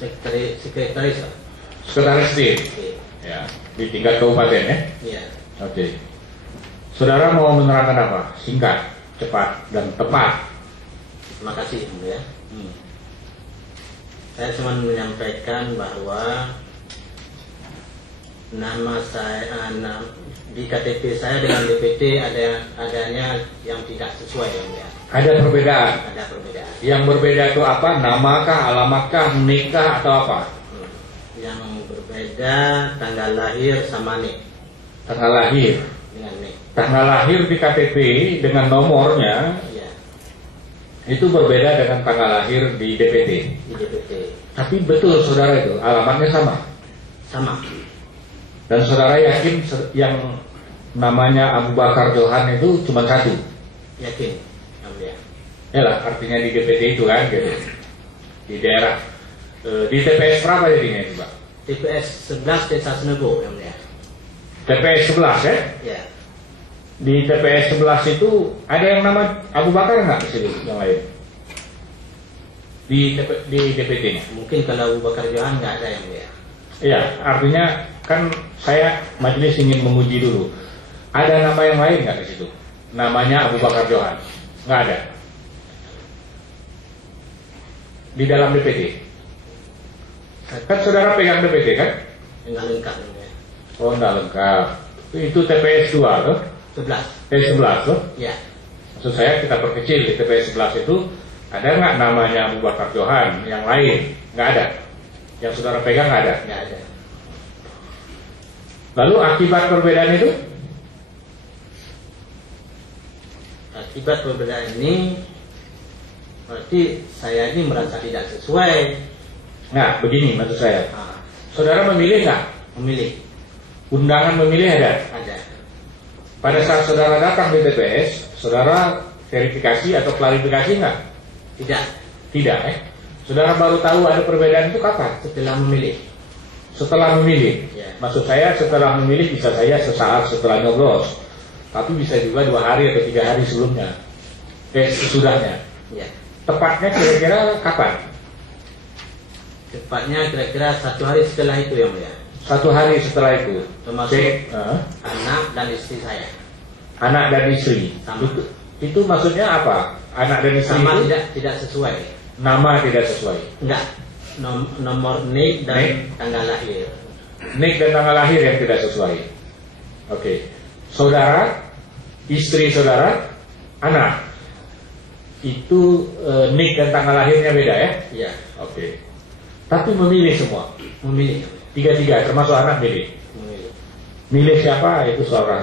Sekretaris. Sekretaris tim. Ya, di tingkat kabupaten ya. Iya. Oke. Saudara mau menerangkan apa? Singkat, cepat, dan tepat. Terima kasih, ya. Saya cuma menyampaikan bahwa nama saya di KTP saya dengan DPT adanya yang tidak sesuai, ya. Ada perbedaan. Ada perbedaan. Yang berbeda itu apa? Namakah, alamatkah, nikah atau apa? Yang berbeda tanggal lahir sama nik. Tanggal lahir. Dengan nik. Tanggal lahir di KTP dengan nomornya Iya. itu berbeda dengan tanggal lahir di DPT. Di DPT. Tapi betul saudara itu alamatnya sama. Sama. Dan saudara yakin yang namanya Abu Bakar Johan itu cuma satu? Yakin, ya. Yalah, artinya di DPT itu kan, gitu. Di daerah. Di TPS berapa jadinya itu, Pak? TPS 11 Desa Senego, yang mulia. TPS 11 ya? Ya. Di TPS 11 itu ada yang nama Abu Bakar nggak di situ yang lain? Di DPT-nya? Mungkin kalau Abu Bakar Johan nggak ada, yang mulia. Iya, artinya kan saya majelis ingin menguji dulu. Ada nama yang lain nggak di situ? Namanya Abu Bakar Johan? Nggak ada. Di dalam DPT. Kan saudara pegang DPT kan? Enggak lengkap, yang mulia. Oh, nggak lengkap. Itu TPS 2 loh. 11. TPS 11 loh. Ya. Maksud saya kita perkecil, di TPS 11 itu ada nggak namanya Abu Bakar Johan? Yang lain? Nggak ada. Yang saudara pegang nggak ada. Nggak ada. Lalu akibat perbedaan itu? Akibat perbedaan ini berarti saya ini merasa tidak sesuai. Nah, begini maksud saya. Nah, Saudara memilih nggak? memilih. Undangan memilih ada? Ada. Pada saat saudara datang di TPS, saudara verifikasi atau klarifikasi nggak? Tidak. Tidak, Saudara baru tahu ada perbedaan itu kapan? Setelah memilih. Setelah memilih. Ya. Maksud saya setelah memilih bisa saya sesaat setelah nyoblos. Tapi bisa juga 2 hari atau 3 hari sebelumnya. Sesudahnya. Ya. Tepatnya kira-kira kapan? Tepatnya kira-kira 1 hari setelah itu, yang mulia. 1 hari setelah itu. Termasuk Heeh. anak dan istri saya. Anak dan istri. Sama. Itu maksudnya apa? Anak dan istri Sama itu tidak sesuai. nama tidak sesuai. Enggak. Nomor nik dan Nik. tanggal lahir. Nik dan tanggal lahir yang tidak sesuai. Oke. Saudara, istri saudara, anak. Itu nik dan tanggal lahirnya beda ya? Iya. Oke. Tapi memilih semua. Memilih. 3-3 termasuk anak milih. Memilih. Milih siapa itu soal rahasia.